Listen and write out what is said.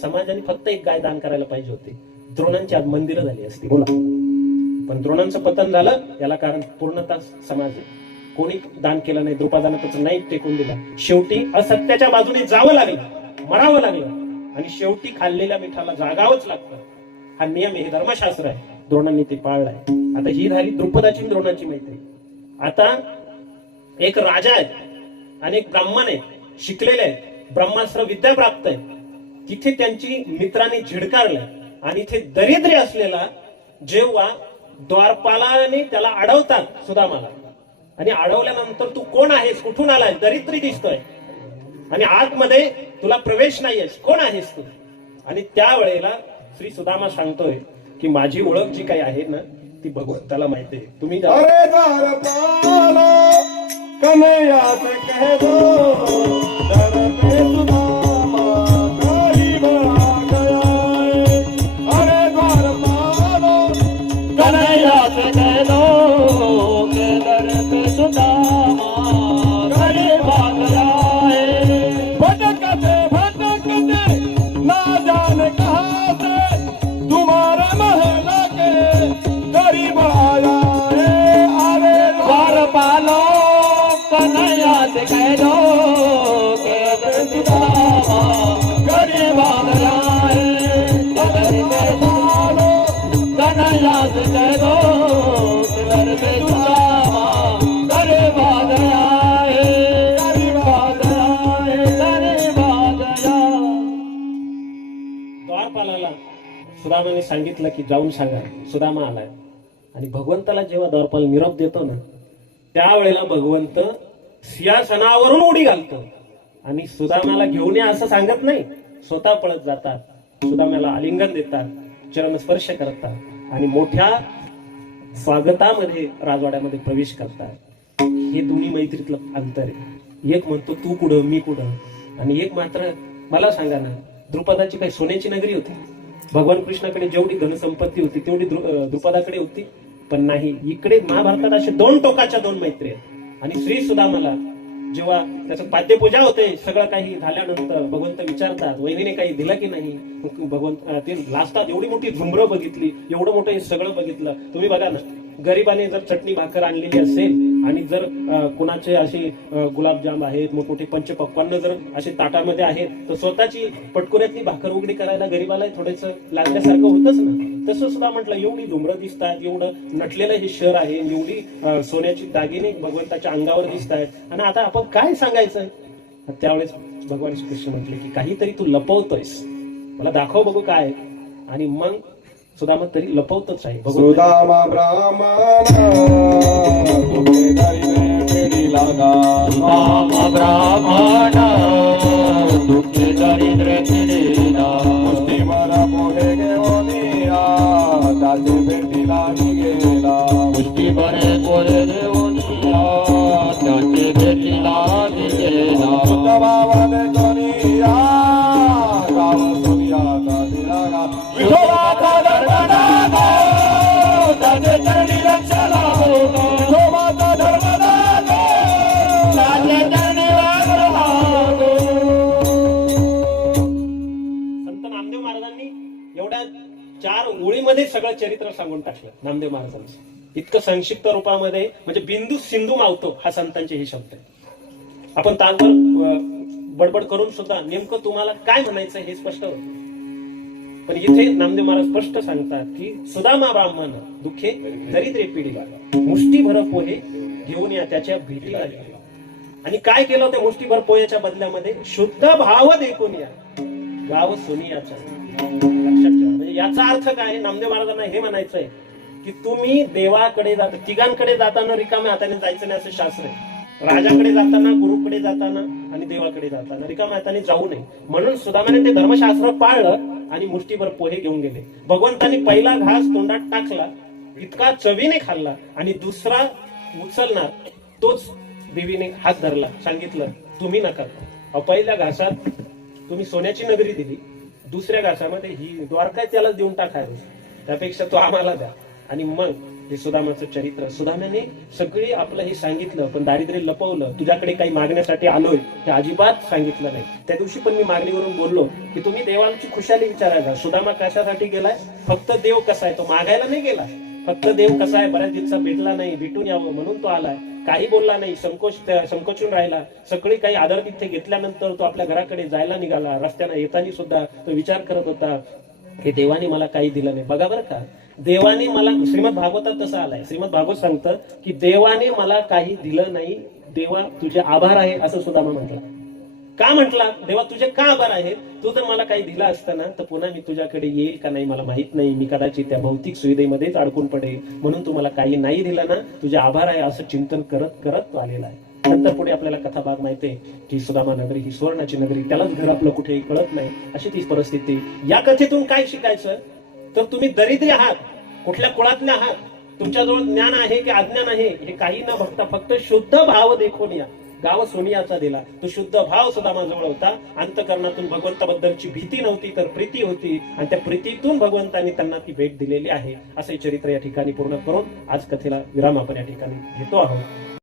समाजाने फक्त एक गाय दान करायला पाहिजे होती, द्रोणांची आज मंदिरं झाली असती. बोला, पण द्रोणांचं पतन झालं याला कारण पूर्णतः समाज आहे. कोणी दान केलं नाही, द्रुपदानं त्याचं नाही टेकून दिलं. शेवटी असत्याच्या बाजूने जावं लागलं, मरावं लागलं आणि शेवटी खाल्लेल्या मिठाला जागावंच लागतं. हा नियम आहे, हे धर्मशास्त्र आहे. द्रोणांनी ते पाळलाय. आता ही झाली द्रुपदाची द्रोणाची मैत्री. आता एक राजा आहे आणि एक ब्राह्मण आहे, शिकलेले आहे, ब्रह्मास्त्र विद्या प्राप्त आहे. तिथे त्यांची मित्रांनी झिडकारलंय आणि इथे दरिद्री असलेला जेव्हा द्वारपालाने त्याला अडवतात सुदामाला, आणि अडवल्यानंतर तू कोण आहेस, कुठून आलाय, दरिद्री दिसतोय आणि आतमध्ये तुला प्रवेश नाहीयेस, कोण आहेस तू? आणि त्यावेळेला श्री सुदामा सांगतोय की माझी ओळख जी काही आहे ना ती भगवंताला माहिती आहे. तुम्ही अरे द्वारपालो कन्हैया से कह दो दर पे सुदामा कहीं बड़ा गया है। अरे द्वारपालो कन्हैया से कह दो के दर पे सुदामा कहीं भाग आए। भटकते भटकते ना जाने कहाँ से तुम्हारे महल के करीब आया है। अरे द्वारपालो कन्हैया से कह दो के दर पे सुदामा कहीं भाग आए। दर पे सुदामा कन्हैया से कह दो के दर पे सुदामा कहीं भाग आए। कहीं भाग आए, कहीं भाग आए। द्वारपालाला सुदामाने सांगितलं की जाऊन सांगा सुदामा आलाय. आणि भगवंताला जेव्हा द्वारपाल निरोप देतो ना त्यावेळेला भगवंत सिंहासनावरून उडी घालतो आणि सुदामाला घेऊन या असं सांगत नाही, स्वतः पळत जातात, सुदामाला आलिंगन देतात, चरणस्पर्श करतात आणि मोठ्या स्वागतामध्ये राजवाड्यामध्ये प्रवेश करतात. हे दोन्ही मैत्रीतलं अंतर आहे. एक म्हणतो तू कुठं मी कुठं, आणि एक मात्र मला सांगा ना, द्रुपदाची काही सोन्याची नगरी होती? भगवान कृष्णाकडे जेवढी धनसंपत्ती होती तेवढी द्रुपदाकडे होती? पण नाही. इकडे महाभारतात असे दोन टोकाच्या दोन मैत्री आहेत. आणि श्री सुदामाला जेव्हा त्याचं पाद्यपूजा होते, सगळं काही झाल्यानंतर भगवंत विचारतात वहिनीने काही दिलं की नाही. भगवंत ते लाजतात, एवढी मोठी झुंबर बघितली, एवढं मोठं हे सगळं बघितलं. तुम्ही बघा ना, गरीबाने जर चटणी भाकर आणलेली असेल आणि जर कुणाचे असे गुलाबजाम आहेत, मोठमोठे पंचपक्वान्न जर असे ताटामध्ये आहेत, तर स्वतःची पटकुऱ्यातली भाकर उघडी करायला गरीबाला थोडंसं लागल्यासारखं होतच ना. तसं सुद्धा म्हटलं, एवढी झुंबरं दिसतात, एवढं नटलेलं हे शहर आहे, एवढी सोन्याची दागिने भगवंताच्या अंगावर दिसत आहेत, आणि आता आपण काय सांगायचं? त्यावेळेस भगवान श्रीकृष्ण म्हटले की काहीतरी तू लपवतोयस, मला दाखव बघू काय. आणि मग सुदामा तरी लपवतच आहे. सुदामा ब्राह्मण तुझे दरिद्र पेढी लागा। सुदामा ब्राह्मण दुःखे दरिद्र पिढीला मुष्टीभर पोहे घेऊन या त्याचे भेटीला निघेला। मुष्टीभर पोहे घेऊन या त्याचे भेटीला निघेला। शुद्ध भावाने सोनिया गाव सोनियाचा दिलागा। विठोबाचा धर्म दाखव त्याचे चरणी लक्ष लागो। विठोबाचा धर्म दाखव त्याचे चरणी लक्ष लागो। संत नामदेव महाराजांनी एवढ्या 4 ओळीमध्ये सगळं चरित्र सांगून टाकलं. नामदेव महाराजांचं इतकं संक्षिप्त रूपामध्ये, म्हणजे बिंदू सिंधू मावतो, हा संतांचे हे शब्द आहे. आपण तासभर बडबड करून सुद्धा नेमकं तुम्हाला काय म्हणायचं हे स्पष्ट होतं. पण इथे नामदेव महाराज स्पष्ट सांगतात की सुदामा ब्राह्मण दुःखे दरिद्रे पिढीला मुष्टीभर पोहे घेऊन या त्याच्या भेटीला या. आणि काय केलं होतं मुष्टीभर पोह्याच्या बदल्यामध्ये? शुद्ध भाव देखून या गाव सोनियाचा. लक्षात ठेवा. म्हणजे याचा अर्थ काय? नामदेव महाराजांना हे म्हणायचंय की तुम्ही देवाकडे जाता, तिघांकडे जाताना रिकाम्या हाताने जायचं नाही असं शास्त्र आहे. राजाकडे जाताना, गुरुकडे जाताना आणि देवाकडे जाताना रिकाम्या हाताने जाऊ नये. म्हणून सुदामाने ते धर्मशास्त्र पाळलं आणि मुष्टीभर पोहे घेऊन गेले. भगवंतांनी पहिला घास तोंडात टाकला, इतका चवीने खाल्ला, आणि दुसरा उचलणार तोच देवीने हात धरला, सांगितलं तुम्ही नका. पहिल्या घासात तुम्ही सोन्याची नगरी दिली, दुसऱ्या घासामध्ये ही द्वारका त्याला देऊन टाकायला, त्यापेक्षा तो आम्हाला द्या. आणि मग हे सुदामाचं चरित्र. सुदामाने सगळी आपलं हे सांगितलं, पण दारिद्र्य लपवलं. तुझ्याकडे काही मागण्यासाठी आलोय हे अजिबात सांगितलं नाही. त्या दिवशी पण मी मागणीवरून बोललो की तुम्ही देवाची खुशाली विचारायला. सुदामा कशासाठी गेलाय? फक्त देव कसा आहे तो मागायला नाही गेला. फक्त देव कसा आहे बऱ्याच दिवसा भेटला नाही, भेटून यावं म्हणून तो आलाय. काही बोलला नाही, संकोचून राहिला. सगळी काही आदर तिथे घेतल्यानंतर तो आपल्या घराकडे जायला निघाला. रस्त्यानं येताना सुद्धा तो विचार करत होता की देवाने मला काही दिलं नाही. बघा बरं का, देवाने मला, श्रीमद भागवतात तसं आलाय. श्रीमद भागवत सांगतं की देवाने मला काही दिलं नाही, देवा तुझे आभार आहे असं सुदामा म्हटला. का म्हटला? देवा तुझे का आभार आहेत? तू जर मला काही दिलं असतं ना तर पुन्हा मी तुझ्याकडे येईल का नाही मला माहित नाही. मी कदाचित त्या भौतिक सुविधेमध्येच अडकून पडेल, म्हणून तू मला काही नाही दिलं ना, तुझे आभार आहे असं चिंतन करत करत तो आलेला आहे. नंतर पुढे आपल्याला कथाभाग माहितीये की सुदामा नगरी ही सुवर्णाची नगरी, त्यालाच घर आपलं कुठेही कळत नाही, अशी ती परिस्थिती. या कथेतून काय शिकायचं? तर तुम्ही दरिद्री आहात, कुठल्या कुळातले आहात, तुमच्याजवळ ज्ञान आहे की अज्ञान आहे हे काही न बघता फक्त शुद्ध भाव देखून या. गाव सोनियाचा दिला, तो शुद्ध भाव सुदामाजवळ होता. अंतकरणातून भगवंताबद्दलची भीती नव्हती तर प्रीती होती, आणि त्या प्रीतीतून भगवंतांनी त्यांना ती भेट दिलेली आहे. असे चरित्र या ठिकाणी पूर्ण करून आज कथेला विराम आपण या ठिकाणी घेतो आहोत.